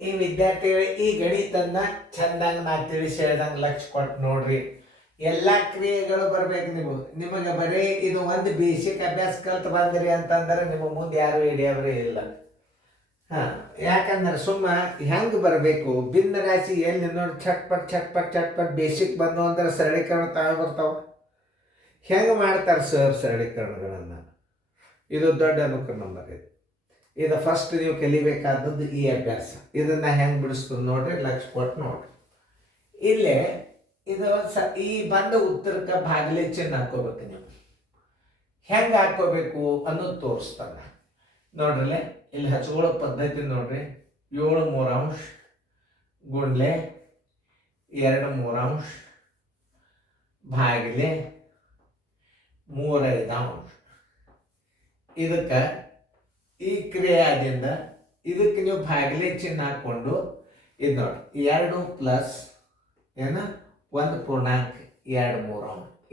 ಈ ವಿದ್ಯಾರ್ಥಿಗಳು ಈ ಗಣಿತನ್ನ ಚಂದಂಗೆ ನಾ ತಿಳಿಸಿ ಹೇಳ್ದಂಗೆ ಲಕ್ಷ ಕೊಟ್ಟು ನೋಡ್ರಿ. ಎಲ್ಲ ಕ್ರಿಯೆಗಳು ಬರ್ಬೇಕು. ನಿಮಗೆ ಬರೀ ಇದು ಒಂದು ಬೇಸಿಕ್ ಅಭ್ಯಾಸ ಕಲ್ತು ಬಂದ್ರಿ ಅಂತಂದ್ರೆ ನಿಮಗೆ ಮುಂದೆ ಯಾರು ಹಿಡಿಯೋರೇ ಇಲ್ಲ. ಯಾಕಂದ್ರೆ ಸುಮ್ಮ ಹೆಂಗೆ ಬರಬೇಕು, ಭಿನ್ನ ರಾಶಿ ಎಲ್ಲಿ ನೋಡಿ ಚಟ್ಪಟ್ ಚಟ್ಪಟ್ ಚಟ್ಪಟ್ ಬೇಸಿಕ್ ಬಂದು ಅಂದ್ರೆ ಸರಳೀಕರಣ ತಾವೇ ಬರ್ತಾವ. ಹೆಂಗೆ ಮಾಡ್ತಾರೆ ಸರ್ ಸರಳೀಕರಣಗಳನ್ನು? ಇದು ದೊಡ್ಡ ಅನುಕರಣ ನಂಬರ್. ಇದು ಫಸ್ಟ್ ನೀವು ಕಲಿಬೇಕಾದದ್ದು ಈ ಅಭ್ಯಾಸ. ಇದನ್ನು ಹೆಂಗೆ ಬಿಡಿಸ್ತದೆ ನೋಡ್ರಿ, ಲಕ್ಷ ಕೊಟ್ಟು ನೋಡ್ರಿ. ಇಲ್ಲೇ ಇದು ಈ ಬಂದ ಉತ್ತರಕ್ಕೆ ಭಾಗಲೇ ಚಿನ್ನ ಹಾಕೋಬೇಕು. ನೀವು ಹೆಂಗೆ ಹಾಕೋಬೇಕು ಅನ್ನೋದು ತೋರಿಸ್ತಾನೆ ನೋಡ್ರಲ್ಲೇ. ಇಲ್ಲಿ ಹಚ್ಕೊಳ್ಳೋ ಪದ್ಧತಿ ನೋಡ್ರಿ. 7 3/2 ಗುಂಡ್ಲೆ 2 3/2 ಭಾಗಿಲೆ 3 5/2. ಇದಕ್ಕೆ ಈ ಕ್ರಿಯಾದಿಂದ ಇದಕ್ಕೆ ನೀವು ಭಾಗಲೇ ಚಿನ್ನ ಹಾಕ್ಕೊಂಡು ಇದು ನೋಡಿ 2 ಪ್ಲಸ್ 1.2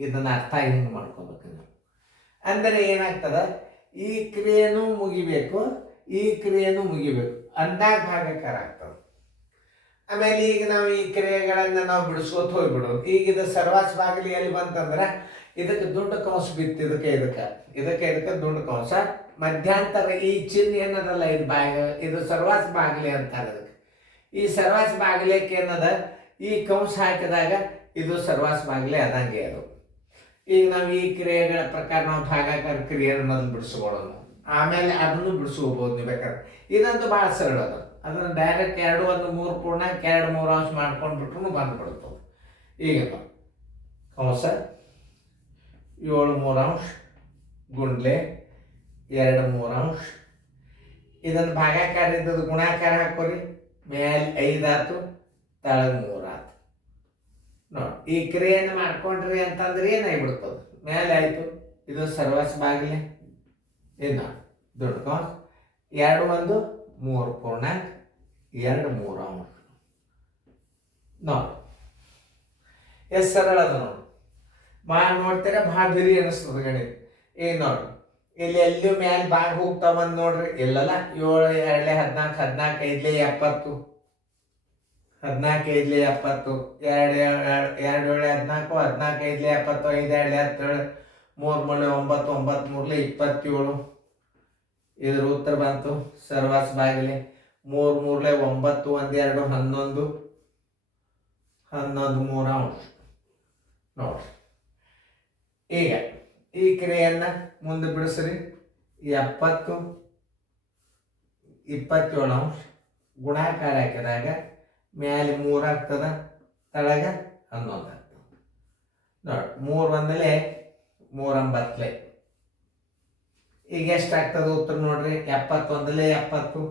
ಇದನ್ನ ಅರ್ಥ ಹಿಂಗೆ ಮಾಡ್ಕೋಬೇಕು ನೀವು. ಅಂದರೆ ಏನಾಗ್ತದ, ಈ ಕ್ರಿಯೆನೂ ಮುಗಿಬೇಕು, ಈ ಕ್ರಿಯೆನೂ ಮುಗಿಬೇಕು, ಅಂದಾಗ ಭಾಗಕಾರ ಆಗ್ತದೆ. ಆಮೇಲೆ ಈಗ ನಾವು ಈ ಕ್ರಿಯೆಗಳನ್ನು ನಾವು ಬಿಡಿಸ್ಕೋತ ಹೋಗ್ಬಿಡೋದು. ಈಗ ಇದು ಸರ್ವಾಸ್ ಬಾಗಿಲಿ ಎಲ್ಲಿ ಬಂತಂದ್ರೆ ಇದಕ್ಕೆ ದುಂಡು ಕಂಸ ಬಿತ್ತು. ಇದಕ್ಕೆ ದುಂಡು ಕಂಸ ಮಧ್ಯಾಂತರ ಈ ಚಿಹ್ನೆ ಏನದಲ್ಲ, ಇದು ಸರ್ವಾಸ್ ಬಾಗಿಲಿ ಅಂತಾರೆ. ಇದಕ್ಕೆ ಈ ಸರ್ವಾಸ್ ಬಾಗಿಲಕ್ಕೆ ಏನದ, ಈ ಕಂಸ ಹಾಕಿದಾಗ ಇದು ಸರ್ವಾಸ್ ಬಾಗಿಲೆ ಆದಂಗೆ ಅದು. ಈಗ ನಾವು ಈ ಕ್ರಿಯೆಗಳ ಪ್ರಕಾರ ನಾವು ಭಾಗಾಕಾರ ಕ್ರಿಯೆಯನ್ನು ಮೊದಲು ಬಿಡಿಸ್ಕೊಳ್ಳೋದು, ಆಮೇಲೆ ಅದನ್ನು ಬಿಡಿಸ್ಕೋಬೋದು ನೀವು ಬೇಕಾದ್ರೆ. ಇದಂತೂ ಭಾಳ ಸರಳ ಅದು. ಅದನ್ನು ಡೈರೆಕ್ಟ್ 2 1 3 ಪೂರ್ಣಾಂಕ 2 3/2 ಮಾಡ್ಕೊಂಡ್ಬಿಟ್ರು ಬಂದುಬಿಡ್ತವೆ. ಈಗ ಕಂಸ 7 3/2 ಗುಂಡ್ಲೆ 2 3/2. ಇದನ್ನು ಭಾಗಾಕಾರ ಇದ್ದದ್ದು ಗುಣಾಕಾರ ಹಾಕೋರಿ. ಮೇಲೆ 5 ಆಯ್ತು, ತಳಗೆ 3 ಆಯ್ತು. ನೋಡಿ ಈ ಕ್ರಿಯೆಯನ್ನು ಮಾಡ್ಕೊಂಡ್ರಿ ಅಂತಂದ್ರೆ ಏನಾಗಿಬಿಡ್ತದೆ, ಮೇಲೆ ಆಯಿತು. ಇದು ಸರ್ವಾಸ್ ಬಾಗಿಲೆ, ಇದು ದೊಡ್ಡ ಕಂಸ 2 1 3 ಪೂರ್ಣಾಂಕ 2 3/2. ನೋಡಿ ಎಷ್ಟು ಸರಳ ಅದು. ನೋಡಿ ಭಾಳ ನೋಡ್ತೀರ, ಭಾಳ ಬಿರಿ ಅನ್ನಿಸ್ತದೆ ಗಣಿತ. ಈಗ ನೋಡಿ ಇಲ್ಲಿ ಎಲ್ಲಿಯೂ ಮೇಲೆ ಭಾಗ ಹೋಗ್ತಾವಂದು ನೋಡ್ರಿ. ಇಲ್ಲಲ್ಲ, 7 2 14 14 5 70 14 5 70 2 2 14 14 5 70 5 2 17 3 3 9 9 3 27. ಇದ್ರ ಉತ್ತರ ಬಂತು ಸರ್ವಾಸ್ ಬಾಗಿಲೆ. 3 3 9 1 2 11 11 3/2. ನೋಡ್ರಿ ಈಗ ಈ ಕ್ರಿಯೆಯನ್ನು ಮುಂದೆ ಬಿಡಿಸ್ರಿ. 70 27 ಗುಣಾಕಾರ ಹಾಕಿದಾಗ ಮೇಲೆ 3 ಆಗ್ತದ, ತಳಗ 11 ಆಗ್ತದೆ. ನೋಡಿ 3 1 3 9. ಈಗ ಎಷ್ಟಾಗ್ತದೆ ಉತ್ತರ ನೋಡ್ರಿ. 71 70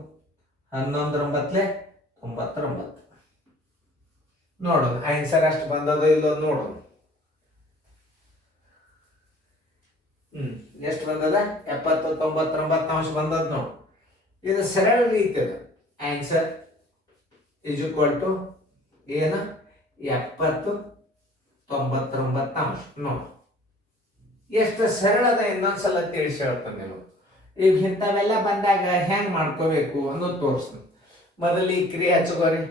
11 9 99. ನೋಡೋದು ಆನ್ಸರ್ ಅಷ್ಟು ಬಂದದೋ ಇಲ್ಲೋ ನೋಡೋದು. ಎಷ್ಟು ಬಂದದ? 70 99 ಬಂದದ್ದು ನೋಡಿ. ಇದು ಸರಳ ರೀತಿ ಅದ. ಆನ್ಸರ್ ಈಸ್ ಈಕ್ವಲ್ ಟು ಏನು? 70 99. ನೋಡಿ ಎಷ್ಟು ಸರಳದ. ಇನ್ನೊಂದ್ಸಲ ತಿಳಿಸಿ ಹೇಳ್ತಾನೆ ನೀವು. ಈಗ ಇಂಥವೆಲ್ಲ ಬಂದಾಗ ಹೆಂಗೆ ಮಾಡ್ಕೋಬೇಕು ಅನ್ನೋದು ತೋರಿಸ್ತೀನಿ. ಮೊದಲು ಈ ಕ್ರಿಯೆ ಹಚ್ಕೋರಿ.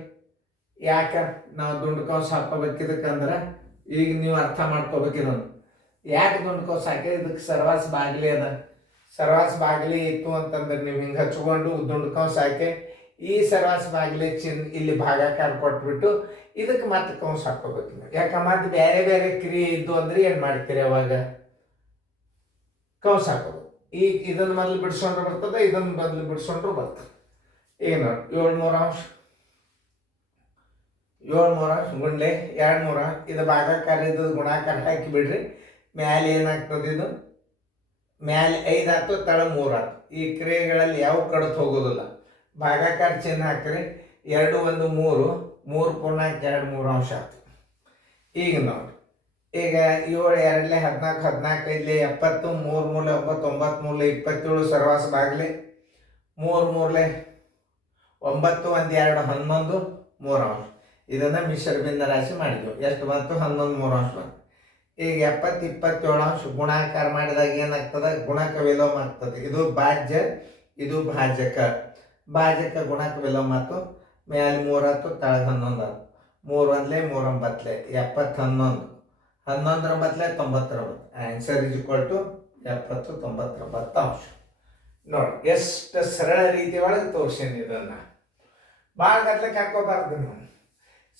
ಯಾಕೆ ನಾವು ದುಂಡು ಕಂಸ ಹಾಕೋಬೇಕು ಇದಕ್ಕಂದ್ರೆ, ಈಗ ನೀವು ಅರ್ಥ ಮಾಡ್ಕೋಬೇಕಿದನ್ನು. ಯಾಕೆ ದುಂಡು ಕಂಸ ಹಾಕಿ? ಇದಕ್ಕೆ ಸರ್ವಾಸ್ ಬಾಗಿಲಿ ಅದ. ಸರ್ವಾಸ್ ಬಾಗಿಲಿ ಇತ್ತು ಅಂತಂದ್ರೆ ನೀವು ಹಿಂಗೆ ಹಚ್ಕೊಂಡು ದುಂಡು ಕಂಸ ಹಾಕಿ ಈ ಸರ್ವಾಸ್ ಬಾಗಿಲಿ ಇಲ್ಲಿ ಭಾಗಾಕಾರ ಕೊಟ್ಬಿಟ್ಟು ಇದಕ್ಕೆ ಮತ್ತೆ ಕಂಸ ಹಾಕೋಬೇಕು ನೀವು. ಯಾಕೆ ಮತ್ತೆ ಬೇರೆ ಬೇರೆ ಕ್ರಿಯೆ ಇದ್ದು ಅಂದ್ರೆ ಏನು ಮಾಡ್ತೀರಿ ಅವಾಗ? ಕಂಸ ಹಾಕೋದು. ಈಗ ಇದನ್ನು ಮೊದಲು ಬಿಡಿಸ್ಕೊಂಡ್ರು ಬರ್ತದೆ, ಇದನ್ನು ಮೊದಲು ಬಿಡಿಸ್ಕೊಂಡ್ರು ಬರ್ತದೆ. ಏನು 7 3/2 7 3/2 ಗುಂಡ್ಲೆ 2 3/2. ಇದು ಭಾಗಾಕಾರ ಇದ್ದದ್ದು ಗುಣಾಕಾರ ಹಾಕಿ ಬಿಡ್ರಿ. ಮ್ಯಾಲೆ ಏನಾಗ್ತದೆ? ಇದು ಮ್ಯಾಲೆ 5 ಆಯ್ತು, ತಳ 3 ಆಯ್ತು. ಈ ಕ್ರಿಯೆಗಳಲ್ಲಿ ಯಾವ ಕಡತ್ ಹೋಗೋದಿಲ್ಲ. ಭಾಗಾಕಾರ ಚಿಹ್ನೆ ಹಾಕ್ರಿ. 2 1 3 3 ಪೂರ್ಣಾಂಕ 2 3/2 ಆಯ್ತು. ಈಗ ನೋಡಿ, ಈಗ 7 2 14 14 5 70 3 3 9 9 3 27 ಸರ್ವಾಸ ಬಾಗಿಲೆ 3 3 9 1 2 11 3/2. ಇದನ್ನು ಮಿಶ್ರ ಭಿನ್ನ ರಾಶಿ ಮಾಡಿದ್ವಿ. ಎಷ್ಟು ಬಂತು? 11 3/2 ಬಂತು. ಈಗ 70 27 ಗುಣಾಕಾರ ಮಾಡಿದಾಗ ಏನಾಗ್ತದೆ? ಗುಣಕ ವಿಲೋಮ ಆಗ್ತದೆ. ಇದು ಭಾಜ್ಯ, ಇದು ಭಾಜಕ. ಭಾಜಕ ಗುಣಕ ವಿಲೋಮ ಆಯ್ತು. ಮೇಲೆ 3 ತಳಗೆ 11 3 ಒಂದಲೇ 3 9 70 11 11 99 ಆನ್ಸರ್ ಇಸ್ ಈಕ್ವಲ್ ಟು 70 99 ಅಂಶ. ನೋಡಿ ಎಷ್ಟು ಸರಳ ರೀತಿ ಒಳಗೆ ತೋರ್ಸೇನಿ ಇದನ್ನು. ಭಾಳ ಗಟ್ಲಕ್ಕೆ ಹಾಕೋಬಾರ್ದು ನಾವು.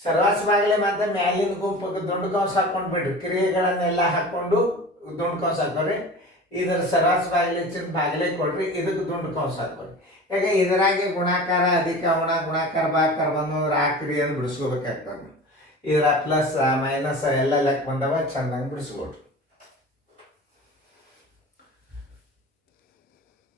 ಸರ್ವಾಸ ಬಾಗಿಲೆ ಮತ್ತು ಮ್ಯಾಲಿನ ಗುಂಪಕ್ಕೆ ದುಂಡು ಕೌಂಸ ಹಾಕ್ಕೊಂಡು ಬಿಡ್ರಿ. ಕ್ರಿಯೆಗಳನ್ನೆಲ್ಲ ಹಾಕ್ಕೊಂಡು ದುಂಡು ಕೌಂಸ ಹಾಕೋರಿ. ಇದರ ಸರ್ವಾಸ ಬಾಗಿಲೆ ಚಿನ್ನ ಬಾಗಿಲೆ ಕೊಡ್ರಿ, ಇದಕ್ಕೆ ದುಂಡು ಕೌಂಸ ಹಾಕೋರಿ. ಯಾಕೆ ಇದರಾಗೆ ಗುಣಾಕಾರ ಅಧಿಕ ಗುಣಾಕಾರ ಭಾಗಾಕಾರ ಬಂದು ಅಂದ್ರೆ ಆ ಕ್ರಿಯೆಯನ್ನು ಬಿಡಿಸ್ಕೋಬೇಕಾಗ್ತದೆ. ಇದರ ಪ್ಲಸ್ ಮೈನಸ್ ಎಲ್ಲ ಲೆಕ್ಕ ಬಂದವ ಚೆಂದಂಗೆ ಬಿಡಿಸ್ಕೊಡ್ರಿ.